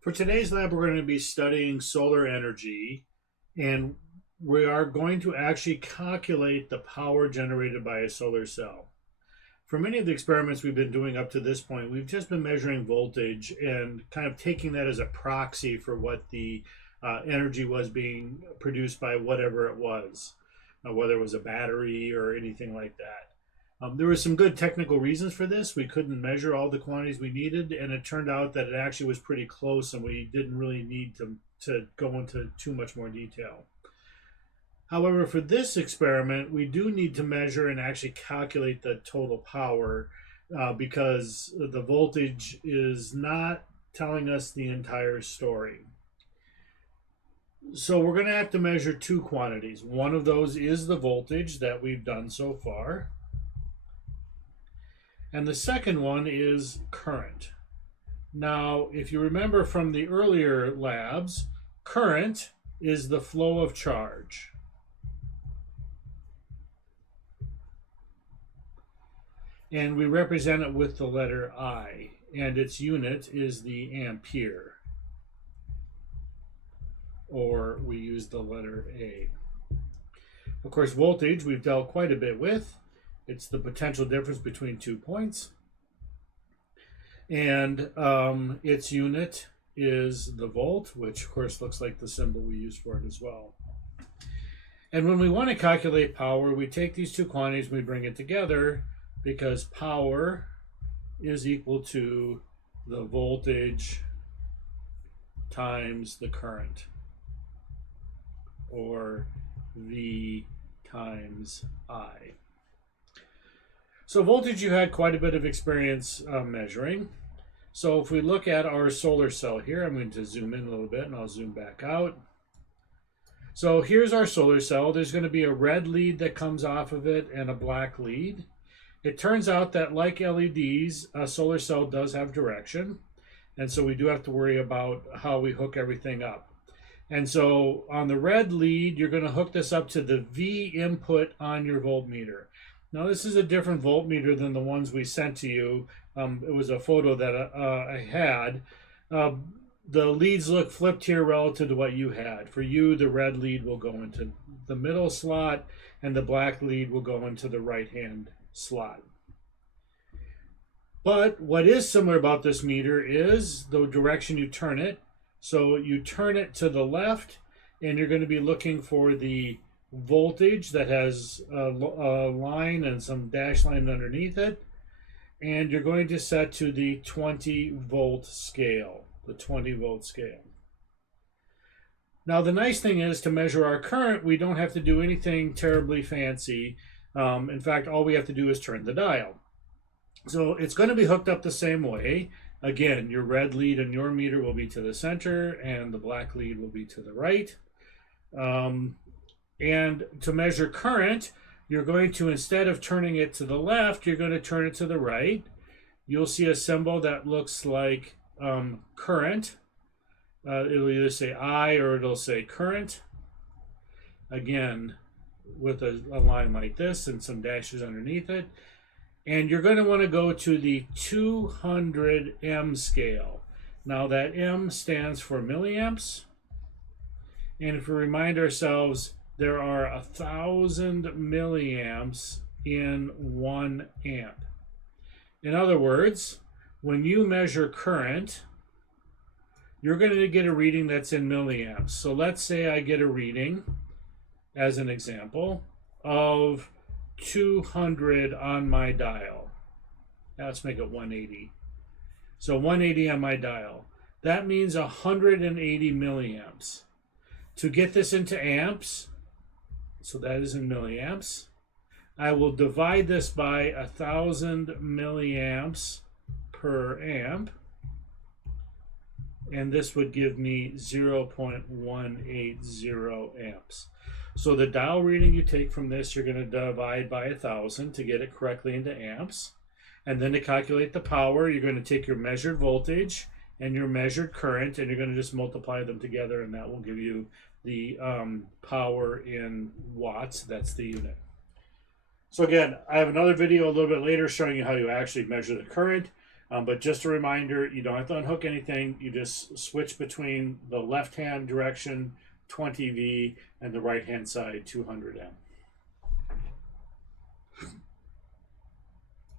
For today's lab, we're going to be studying solar energy, and we are going to actually calculate the power generated by a solar cell. For many of the experiments we've been doing up to this point, we've just been measuring voltage and kind of taking that as a proxy for what the energy was being produced by whatever it was, whether it was a battery or anything like that. There were some good technical reasons for this. We couldn't measure all the quantities we needed, and it turned out that it actually was pretty close, and we didn't really need to go into too much more detail. However, for this experiment, we do need to measure and actually calculate the total power because the voltage is not telling us the entire story. So we're going to have to measure two quantities. One of those is the voltage that we've done so far. And the second one is current. Now, if you remember from the earlier labs, current is the flow of charge. And we represent it with the letter I, and its unit is the ampere, or we use the letter A. Of course, voltage we've dealt quite a bit with. It's the potential difference between 2 points. And its unit is the volt, which of course looks like the symbol we use for it as well. And when we want to calculate power, we take these two quantities and we bring it together because power is equal to the voltage times the current, or V times I. So voltage you had quite a bit of experience measuring. So if we look at our solar cell here, I'm going to zoom in a little bit and I'll zoom back out. So here's our solar cell. There's going to be a red lead that comes off of it and a black lead. It turns out that like LEDs, a solar cell does have direction. And so we do have to worry about how we hook everything up. And so on the red lead, you're going to hook this up to the V input on your voltmeter. Now this is a different voltmeter than the ones we sent to you. It was a photo that I had. The leads look flipped here relative to what you had. For you, the red lead will go into the middle slot and the black lead will go into the right-hand slot. But what is similar about this meter is the direction you turn it. So you turn it to the left and you're going to be looking for the voltage that has a line and some dash line underneath it, and you're going to set to the 20 volt scale, Now the nice thing is, to measure our current, we don't have to do anything terribly fancy. In fact, all we have to do is turn the dial. So it's going to be hooked up the same way. Again, your red lead and your meter will be to the center and the black lead will be to the right. And to measure current, you're going to, instead of turning it to the left, you're going to turn it to the right. You'll see a symbol that looks like current. It'll either say I or it'll say current. Again, with a line like this and some dashes underneath it. And you're going to want to go to the 200 M scale. Now that M stands for milliamps. And if we remind ourselves, there are 1,000 milliamps in 1 amp. In other words, when you measure current, you're going to get a reading that's in milliamps. So let's say I get a reading, as an example, of 200 on my dial. Now let's make it 180. So 180 on my dial. That means 180 milliamps. To get this into amps, so that is in milliamps, I will divide this by 1,000 milliamps per amp, and this would give me 0.180 amps. So the dial reading you take from this, you're going to divide by 1,000 to get it correctly into amps. And then to calculate the power, you're going to take your measured voltage and your measured current, and you're going to just multiply them together, and that will give you the power in watts. That's the unit. So again, I have another video a little bit later showing you how you actually measure the current. But just a reminder, you don't have to unhook anything. You just switch between the left hand direction 20V and the right hand side 200M.